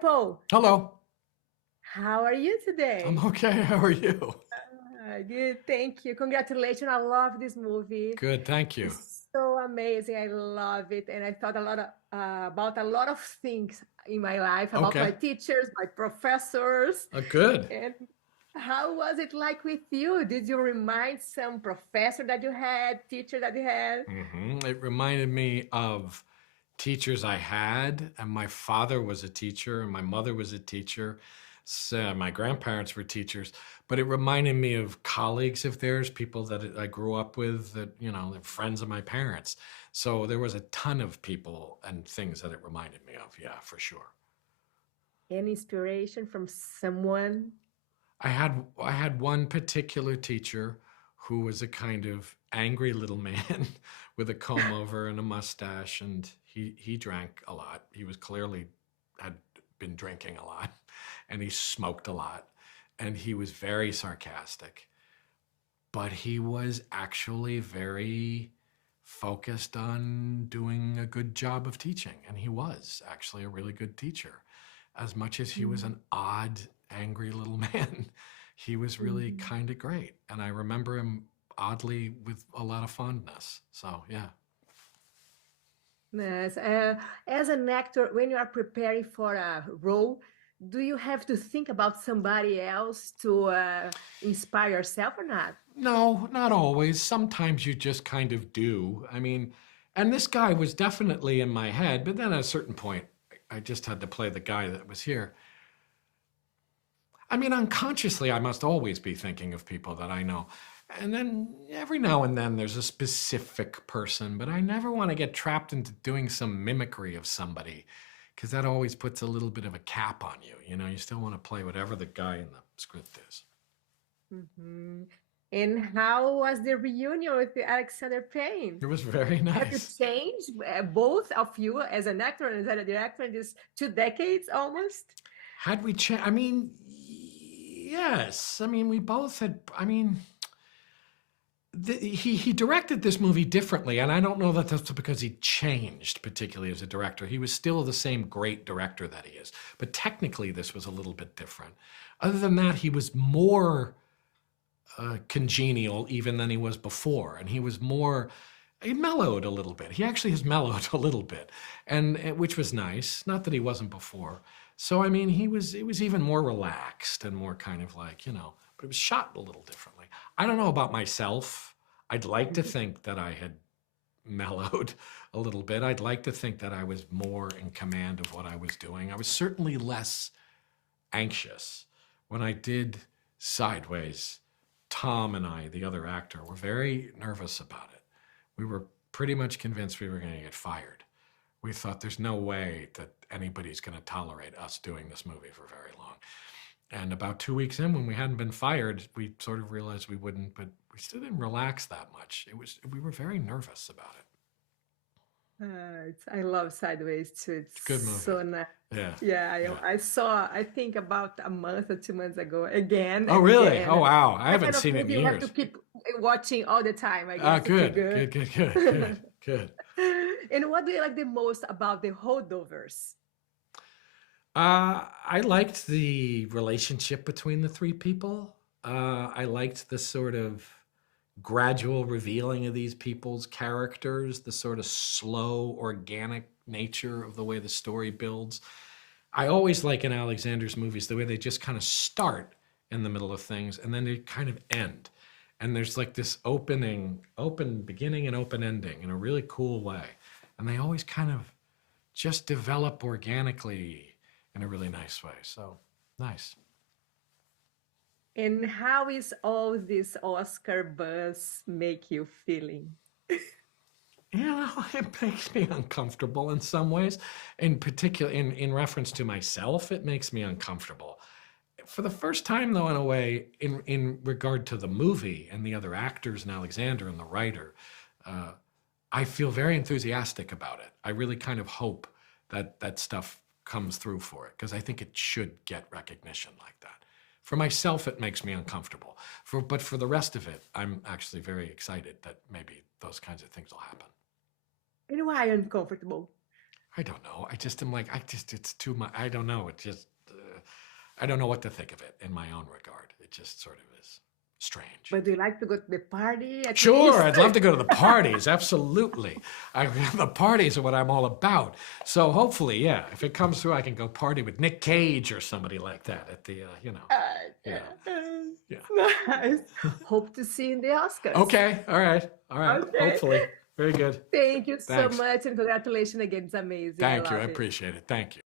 Paul. Hello. How are you I'm today? okay. How are you? Good, thank you. Congratulations. I love this movie. Good, thank you. It's so amazing. I love it. And I thought about a lot of things in my life, about my Okay. teachers, my professors. Good. And how was it like with you? Did you remind some professor that you had, teacher that you had? It reminded me of teachers I had, and my father was a teacher, and my mother was a teacher. So my grandparents were teachers, but it reminded me of colleagues of theirs, people that I grew up with, that they're friends of my parents. So there was a ton of people and things that it reminded me of. Yeah, for sure. Any inspiration from someone? I had one particular teacher who was a kind of angry little man with a comb over and a mustache, and he drank a lot. He was clearly had been drinking a lot, and he smoked a lot, and he was very sarcastic. But he was actually very focused on doing a good job of teaching, and he was actually a really good teacher. As much as he was an odd, angry little man, he was really Mhm. kind of great. And I remember him oddly with a lot of fondness. So, yeah. Yes. As an actor, when you are preparing for a role, do you have to think about somebody else to inspire yourself or not? No, not always. Sometimes you just kind of do. I mean, and this guy was definitely in my head, but then at a certain point, I just had to play the guy that was here. I mean, unconsciously, I must always be thinking of people that I know. And then every now and then there's a specific person, but I never want to get trapped into doing some mimicry of somebody because that always puts a little bit of a cap on you. You still want to play whatever the guy in the script is. Mhm. And how was the reunion with Alexander Payne? It was very Have you nice. changed, both of you, as an actor and as a director, in these 2 decades almost? Had we changed? I mean, yes. I mean, we both had. I mean, he directed this movie differently, and I don't know that that's because he changed particularly as a director. He was still the same great director that he is, but technically this was a little bit different. Other than that, he was more congenial even than he was before, and he mellowed a little bit. He actually has mellowed a little bit, and which was nice. Not that he wasn't before. So I mean, it was even more relaxed and more kind of like but it was shot a little differently. I don't know about myself. I'd like to think that I had mellowed a little bit. I'd like to think that I was more in command of what I was doing. I was certainly less anxious when I did Sideways. Tom and I, the other actor, were very nervous about it. We were pretty much convinced we were going to get fired. We thought there's no way that anybody's going to tolerate us doing this movie for very long. And about 2 weeks in, when we hadn't been fired, we sort of realized we wouldn't, but we still didn't relax that much. We were very nervous about it. I love Sideways too. It's Good movie. so nice. Yeah. Yeah, Yeah. I saw, I think about a month or 2 months ago, again Oh, and really? Oh, again. wow. I That haven't kind of seen it in movie you have to years. keep watching all the time, I Ah, guess, to feel good. good. Good, good, good, good, good. And what do you like the most about the Holdovers? I liked the relationship between the three people. I liked the sort of gradual revealing of these people's characters, the sort of slow, organic nature of the way the story builds. I always like in Alexander's movies the way they just kind of start in the middle of things and then they kind of end. And there's like this open beginning and open ending in a really cool way. And they always kind of just develop organically in a really nice way. So nice. And how is all this Oscar buzz make you feeling? It makes me uncomfortable in some ways. In particular, in reference to myself, it makes me uncomfortable. For the first time, though, in a way, in regard to the movie and the other actors and Alexander and the writer, uh, I feel very enthusiastic about it. I really kind of hope that that stuff comes through for it because I think it should get recognition like that. For myself, it makes me uncomfortable. But for the rest of it, I'm actually very excited that maybe those kinds of things will happen. And why uncomfortable? I don't know. I just am like, it's too much. I don't know. It just, I don't know what to think of it in my own regard. It just sort of is strange. But do you like to go to the party at Sure, least? I'd love to go to the parties. Absolutely. The parties are what I'm all about. So hopefully, yeah, if it comes through, I can go party with Nick Cage or somebody like that at the, yeah. Nice. Hope to see you in the Oscars. Okay. All right. Okay. Hopefully. Very good. Thank you so Thanks. much and congratulations again. It's amazing. Thank I you. I love it. appreciate it. Thank you.